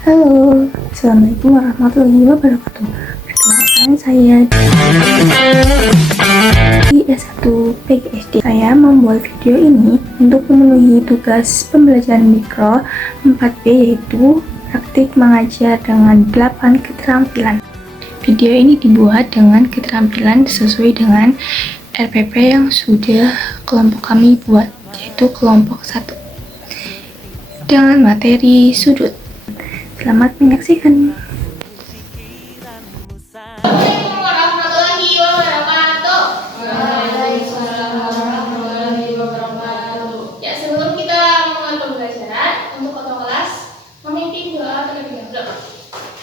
Halo, Assalamualaikum warahmatullahi wabarakatuh. Perkenalkan, saya di S1 PGSD. Saya membuat video ini untuk memenuhi tugas pembelajaran mikro 4B, yaitu praktik mengajar dengan 8 keterampilan. Video ini dibuat dengan keterampilan sesuai dengan RPP yang sudah kelompok kami buat, yaitu kelompok 1 dengan materi sudut. Selamat menyaksikan. Assalamualaikum warahmatullahi wabarakatuh. Waalaikumsalam warahmatullahi wabarakatuh. Ya, sebelum kita mulai pembelajaran, untuk ketua kelas memimpin doa terlebih dahulu.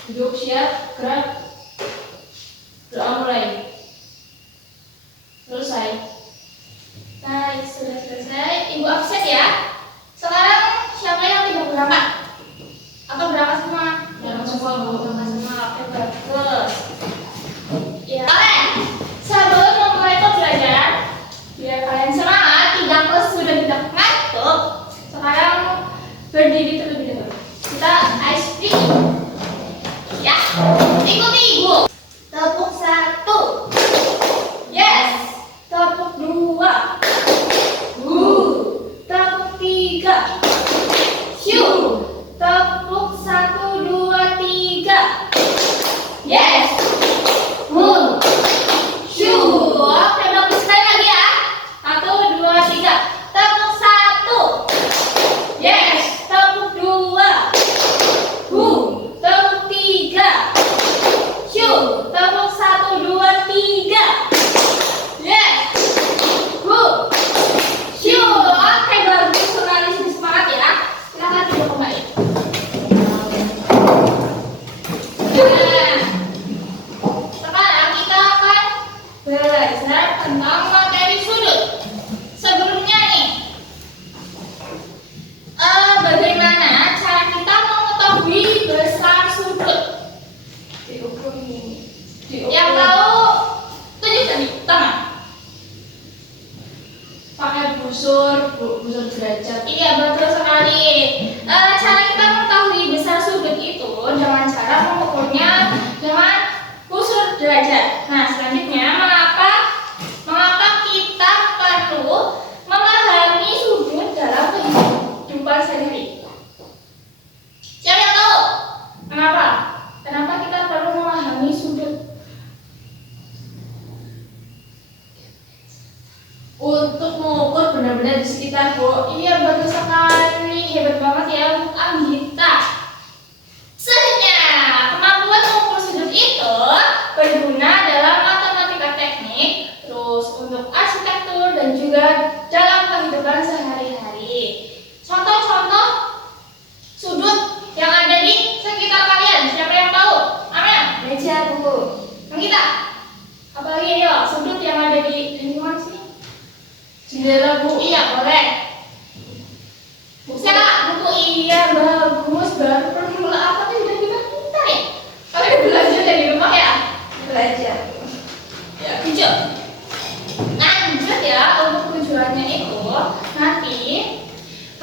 Duduk siap, gerak. Doa mulai. Selesai. Baik, sudah selesai. Ibu absen ya. Sekarang siapa yang tidak berangkat? Atau berangkat semua? Berangkat semua, Bu. Berangkat semua. Oke, bagus. Ya, sebelum memulai pembelajaran, biar kalian semangat, tidak sudah tidak ngantuk. Sekarang berdiri terlebih dahulu. Kita ice cream. Ya, ikuti Ibu. Tepuk 1. Yes. Tepuk 2. Tepuk 3. Shoo. Tepuk 1, 2, 3. Yes. Shoo. Oke, bagus sekali lagi ya. 1, 2, 3. Tepuk 1. Yes. Tepuk 2. Tepuk 3. Shoo. Tepuk 1, 2, 3. Yes. Shoo. Oke, bagus sekali. Semangat ya. Silakan duduk kembali. Sekarang kita akan belajar tentang materi sudut. Sebelumnya nih, bagaimana cara kita mengetahui besar sudut? Diukur ini. Yang tahu tunjukkan di tangan. Pakai busur derajat. Iya, betul sekali. Cara kita mengetahui besar sudut itu dengan cara mengukurnya dengan busur derajat. Nah, selanjutnya mengapa kita perlu memahami sudut dalam kehidupan sehari-hari? Siapa yang tahu? Kenapa kita perlu memahami sudut? Untuk mengukur benar-benar di sekitar, Bu. Iya, betul sekali. Hebat banget ya untuk Anggita. Selanjutnya, kemampuan mengukur sudut itu berguna dalam matematika teknik, terus untuk arsitektur, dan juga dalam kehidupan sehari-hari. Contoh-contoh sudut yang ada di sekitar kalian, siapa yang tahu? Amel? Meja, Bu. Anggita? Apalagi ya sudut yang ada di lingkungan sini? Jendela, Bu. Iya, boleh. Buka buku. Iya, bagus. Baru permulaan apa tuh udah kita pintar ya? Kalian belajar dari rumah ya? Belajar. Ya, lanjut. Lanjut ya, untuk tujuannya itu nanti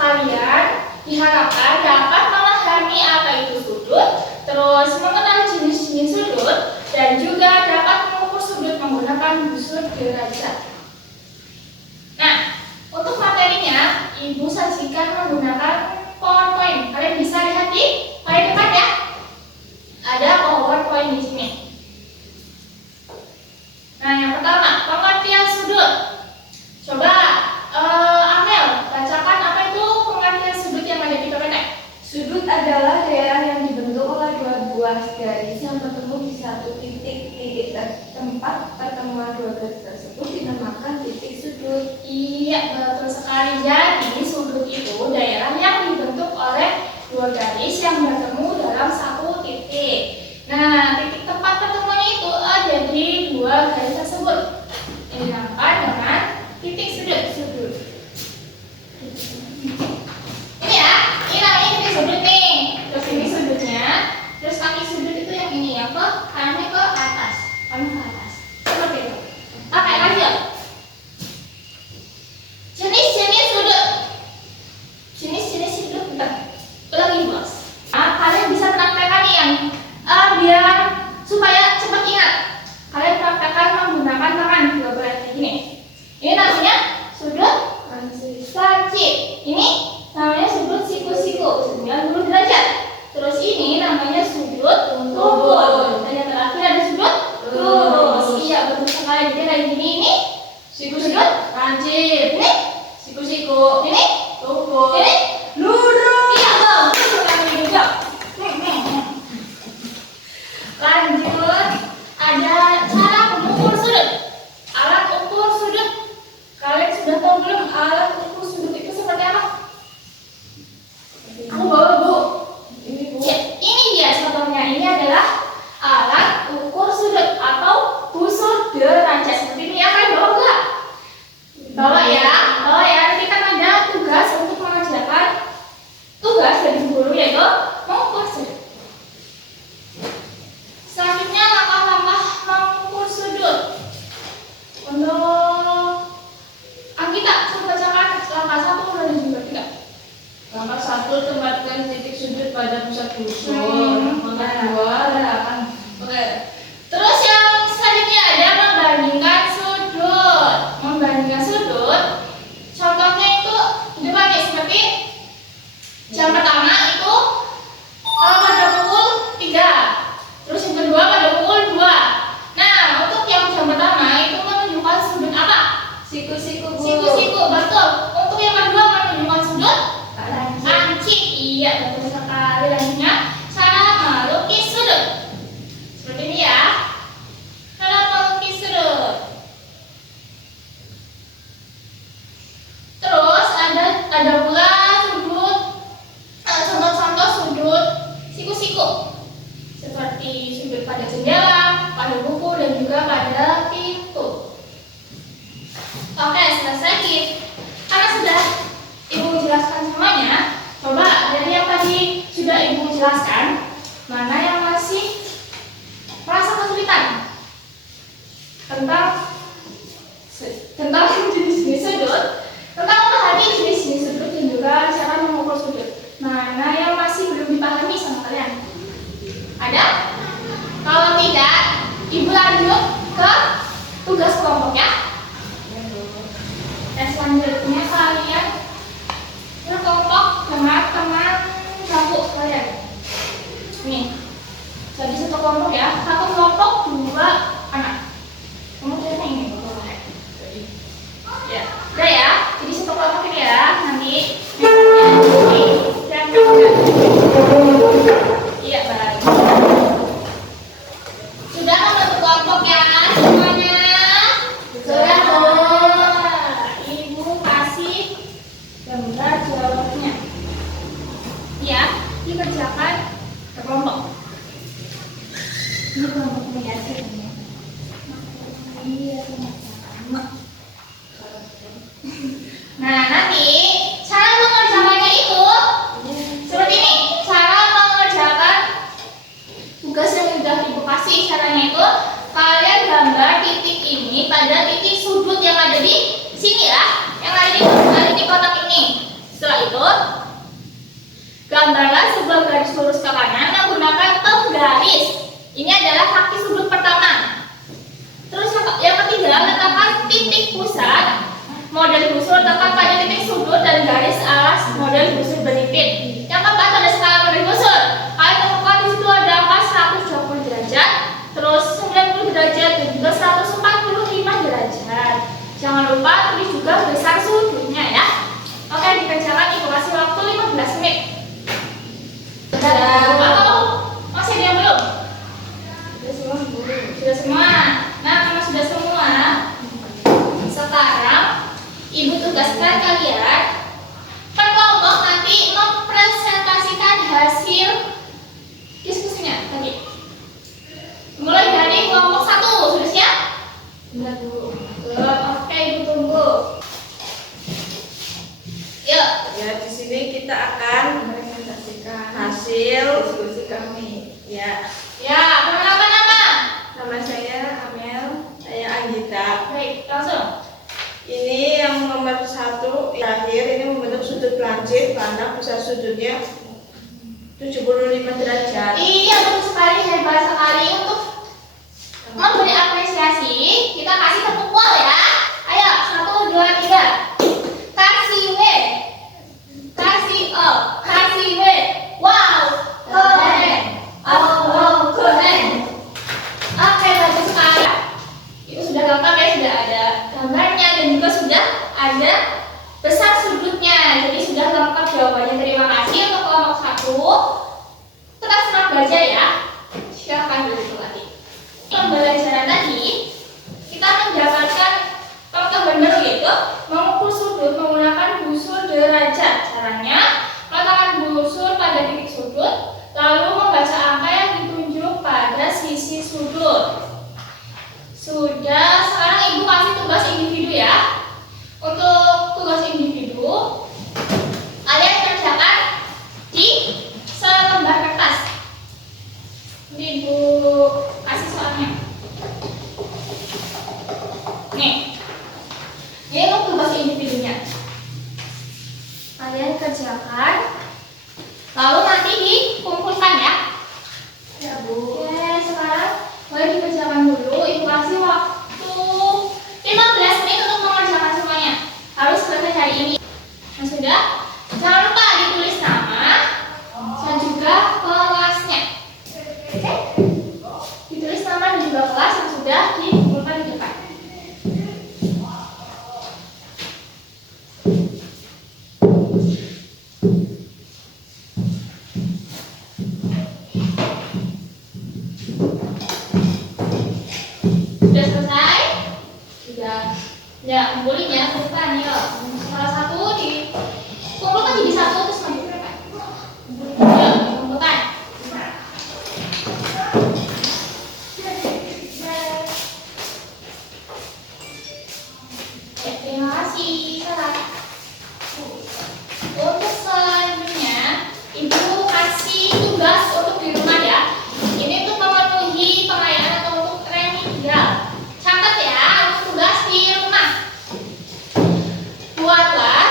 kalian diharapkan dapat memahami apa itu sudut, terus mengenal jenis-jenis sudut, dan juga dapat mengukur sudut menggunakan busur derajat. Nah, untuk materinya, Ibu sajikan menggunakan PowerPoint. Kalian bisa lihat di paling depan ya. Ada PowerPoint di sini. Nah, yang pertama, pengertian sudut. Coba, Amel, bacakan apa itu pengertian sudut yang ada di PPT. Sudut adalah daerah yang dibentuk oleh dua buah garis yang bertemu di satu titik. Tempat pertemuan dua garis tersebut dinamakan titik sudut. Iya, betul sekali. Jadi, sudut itu daerah yang dibentuk oleh dua garis yang bertemu dalam satu titik. Nah, titik tempat pertemuannya itu ada di dua garis tersebut. Ini dinamakan dengan titik sudut. Ini ya, ini namanya titik sudut nih. Terus ini sudutnya, terus kaki sudut itu yang ini ya, kanannya ke atas, kanan ke atas. Seperti itu. Oke, lanjut. Jenis-jenis sudut. Jenis-jenis sudut. Bentar. Ulangi, Bos. Kalian bisa menang 90 derajat. Terus ini namanya sudut turun. Dan yang terakhir ada sudut lurus. Iya, betul sekali. Jadi kayak gini ini sudut lancip. Ini siku-siku. Ini turun. Ini lurus. Iya, betul sekali juga. Lanjut, ada cara mengukur sudut. Alat ukur sudut. Kalian sudah tahu belum alat ukur sudut itu seperti apa? Aku bawa Bu. Ini Bu. Ya, ini dia contohnya. Ini adalah alat ukur sudut atau busur derajat. Seperti ini ya, kan bawa enggak? Bawa ya, bawa ya. Nanti kan ada tugas untuk mengerjakan tugas dari guru yaitu mengukur sudut. Selanjutnya langkah-langkah mengukur sudut. Untuk Anggita, coba bacakan langkah 1 dan juga 3. Langkah 1, tempatkan titik sudut pada pusat busur. Langkah 2, Oke. Terus yang selanjutnya ada membandingkan sudut. Membandingkan sudut. Contohnya itu di depan nih, seperti yang pertama itu pada pukul 3. Terus yang kedua pada pukul 2. Nah, untuk yang pertama itu menunjukkan sudut apa? siku-siku Bu. Siku-siku, betul. Untuk yang kedua menunjukkan sudut lancip. Iya, betul sekali. Lanjutnya cara melukis sudut. Seperti ini ya. Cara melukis sudut. Terus ada pula sudut contoh-contoh sudut siku-siku. Seperti sudut pada jendela, pada buku dan juga pada pintu. Oke, selesai Kit. Karena sudah Ibu jelaskan semuanya, coba dari yang tadi sudah Ibu jelaskan, mana yang masih merasa kesulitan tentang jenis-jenis sudut, tentang memahami jenis-jenis sudut dan juga cara mengukur sudut. Mana yang masih belum dipahami sama kalian? Ada? Kalau tidak, Ibu lanjut ke tugas kelompok ya. Dan selanjutnya kalian berkelompok dengan teman kamu kalian. Nih, jadi satu kelompok ya, satu kelompok 2 anak. Kamu kayaknya ini ya, udah ya. Jadi satu kelompok ini ya, nanti dan iya baik. Sudah membentuk kelompok ya semuanya? Sudah Bu. Ibu kasih gambar jawabnya. Ya, dikerjakan ke kelompok. Ini kelompoknya ya sebenarnya. Iya sama-sama. Nah, nanti cara mengerjakannya itu seperti ini. Cara mengerjakan tugas yang sudah Ibu kasih, caranya itu kalian gambar titik ini pada titik sudut yang ada di sini ya, yang ada di kotak ini. Setelah itu gambarlah sebuah garis lurus ke kanan menggunakan penggaris. Ini adalah kaki sudut pertama. Terus yang ketiga, letakkan titik pusat model busur tepat pada titik sudut dan garis alas model busur berlipit. Yang keempat ada skala model busur. Kalian temukan di situ ada angka 120 derajat, terus 90 derajat dan juga 145 derajat. Jangan lupa tulis juga besar sudutnya ya. Oke, dikerjakan Ibu kasih waktu 15 menit. Atau masih ada yang belum? Sudah semua. Nah, kalau sudah semua, sekarang Ibu tugaskan kalian per kelompok nanti mempresentasikan hasil diskusinya tadi. Mulai dari kelompok 1, sudah siap? Sudah Bu. Oke, Ibu tunggu. Yuk. Ya, di sini kita akan presentasikan hasil diskusi kami. Ya. Ya, perkenalkan nama. Nama saya Amel, saya Anggita. Baik, langsung. Ini yang nomor 1 terakhir, ini membentuk sudut lancip karena besar sudutnya 75 derajat. Iya, betul sekali, hebat sekali. Untuk memberi apresiasi, kita kasih tepuk pol ya. Ayo, 1, 2, 3. Kasih W. Kasih O. Kasih W. tetap semangat belajar ya. Silahkan dulu lagi. Pembelajaran tadi kita mendapatkan pengetahuan baru yaitu mengukur sudut menggunakan busur derajat. Caranya meletakkan busur pada titik sudut, lalu membaca angka yang ditunjuk pada sisi sudut. Sudah, sekarang Ibu kasih tugas individu ya. Untuk tugas individu, kalian kerjakan di selembar kertas. Ini Ibu kasih soalnya. Nih, ini untuk tugas individunya. Kalian kerjakan, lalu nanti dikumpulkan ya. Ya Bu. Oke, sekarang boleh dikerjakan dulu. Ibu kasih waktu 15 menit untuk mengerjakan semuanya. Harus selesai hari ini. Nah sudah, jangan lupa ditulis nama dan juga kelasnya. Oke? Ditulis nama dan juga kelas yang sudah dikumpulkan di depan. Sudah selesai? Sudah. Ya, kumpulin ya, kumpulkan yuk. Salah satu dikumpulkan jadi satu terus nanti berapa? Ya, kumpulkan. Ya, terima kasih. Salah. Untuk selanjutnya, Ibu kasih tugas untuk di rumah ya. Ini untuk memenuhi pengayaan atau untuk remedial. Catat ya, untuk tugas di rumah. Buatlah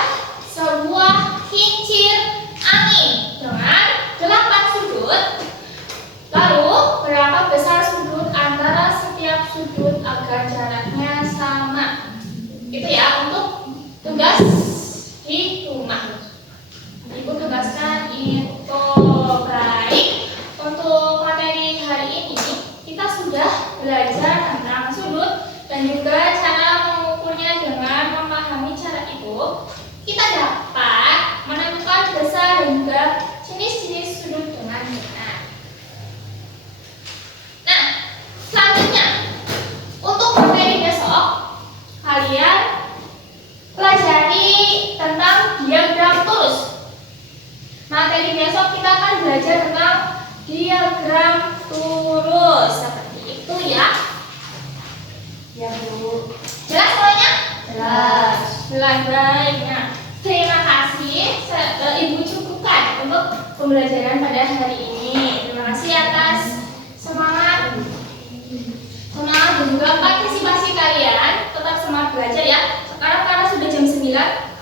sebuah kincir angin dengan 8 sudut. Lalu, berapa besar sudut antara setiap sudut agar jaraknya sama. Itu ya untuk tugas di rumah. Ibu tugaskan itu. Baik, untuk materi hari ini kita sudah belajar tentang sudut dan juga cara mengukurnya. Dengan memahami cara itu, kita dapat menentukan besar dan juga jenis-jenis sudut dengan benar. Nah, selanjutnya untuk materi besok, kalian pelajari tentang diagram lurus. Materi besok kita akan belajar tentang diagram lurus seperti itu ya. Ya Bu. Jelas semuanya? Jelas. Jelas, baik. Nah, terima kasih. Ibu cukupkan untuk pembelajaran pada hari ini. Terima kasih atas semangat dan juga partisipasi kalian. Tetap semangat belajar ya. Sekarang karena sudah jam 9,